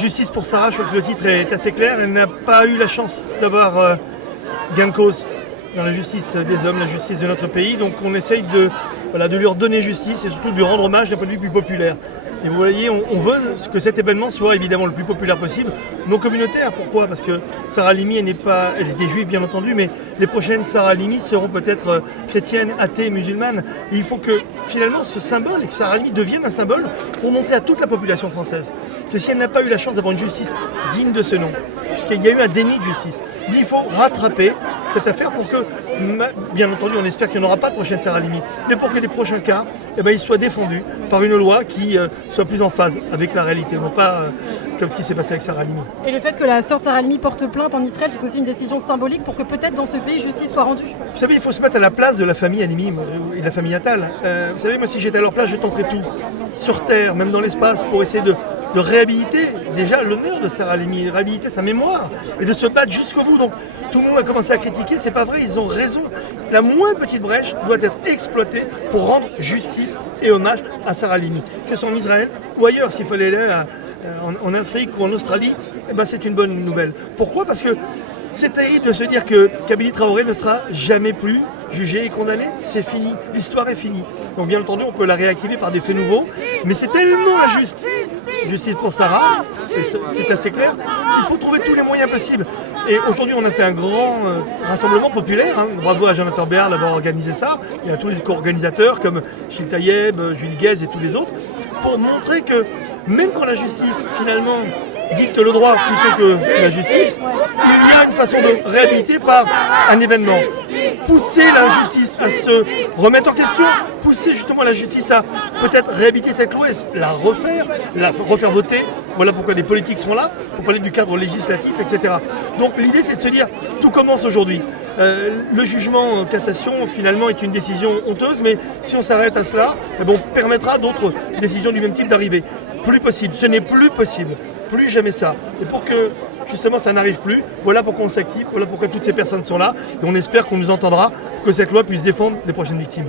Justice pour Sarah, je crois que le titre est assez clair. Elle n'a pas eu la chance d'avoir gain de cause dans la justice des hommes, la justice de notre pays. Donc on essaye de lui redonner justice et surtout de lui rendre hommage d'un point de vue plus populaire. Et vous voyez, on veut que cet événement soit évidemment le plus populaire possible, non communautaire. Pourquoi ? Parce que Sarah Halimi, elle était juive bien entendu, mais les prochaines Sarah Halimi seront peut-être chrétiennes, athées, musulmanes. Et il faut que finalement ce symbole, et que Sarah Halimi devienne un symbole pour montrer à toute la population française que si elle n'a pas eu la chance d'avoir une justice digne de ce nom, puisqu'il y a eu un déni de justice, il faut rattraper cette affaire pour que, bien entendu, on espère qu'il n'y en aura pas de prochaine Sarah Halimi, mais pour que les prochains cas, ils soient défendus par une loi qui soit plus en phase avec la réalité, non pas comme ce qui s'est passé avec Sarah Halimi. Et le fait que la sœur de Sarah Halimi porte plainte en Israël, c'est aussi une décision symbolique pour que peut-être dans ce pays, justice soit rendue. Vous savez, il faut se mettre à la place de la famille Halimi et de la famille Attal. Vous savez, moi, si j'étais à leur place, je tenterais tout, sur Terre, même dans l'espace, pour essayer de réhabiliter déjà l'honneur de Sarah Halimi, de réhabiliter sa mémoire et de se battre jusqu'au bout. Donc tout le monde a commencé à critiquer, c'est pas vrai, ils ont raison. La moindre petite brèche doit être exploitée pour rendre justice et hommage à Sarah Halimi. Que ce soit en Israël ou ailleurs, s'il fallait aller en Afrique ou en Australie, c'est une bonne nouvelle. Pourquoi ? Parce que c'est terrible de se dire que Kabili Traoré ne sera jamais plus jugé et condamné, c'est fini, l'histoire est finie. Donc bien entendu, on peut la réactiver par des faits nouveaux, mais c'est tellement injuste. Justice pour Sarah, et c'est assez clair, qu'il faut trouver tous les moyens possibles. Et aujourd'hui, on a fait un grand rassemblement populaire. Bravo à Jonathan Béard d'avoir organisé ça. Il y a tous les co-organisateurs comme Gilles Taïeb, Julie Guez et tous les autres, pour montrer que même quand la justice, finalement, dicte le droit plutôt que la justice, il y a une façon de réhabiliter par un événement. Pousser la justice à se remettre en question, pousser justement la justice à peut-être réhabiliter cette loi et la refaire voter. Voilà pourquoi les politiques sont là, pour parler du cadre législatif, etc. Donc l'idée, c'est de se dire, tout commence aujourd'hui. Le jugement en cassation, finalement, est une décision honteuse, mais si on s'arrête à cela, on permettra d'autres décisions du même type d'arriver. Plus possible, ce n'est plus possible. Plus jamais ça. Et pour que justement ça n'arrive plus, voilà pourquoi on s'active, voilà pourquoi toutes ces personnes sont là, et on espère qu'on nous entendra pour que cette loi puisse défendre les prochaines victimes.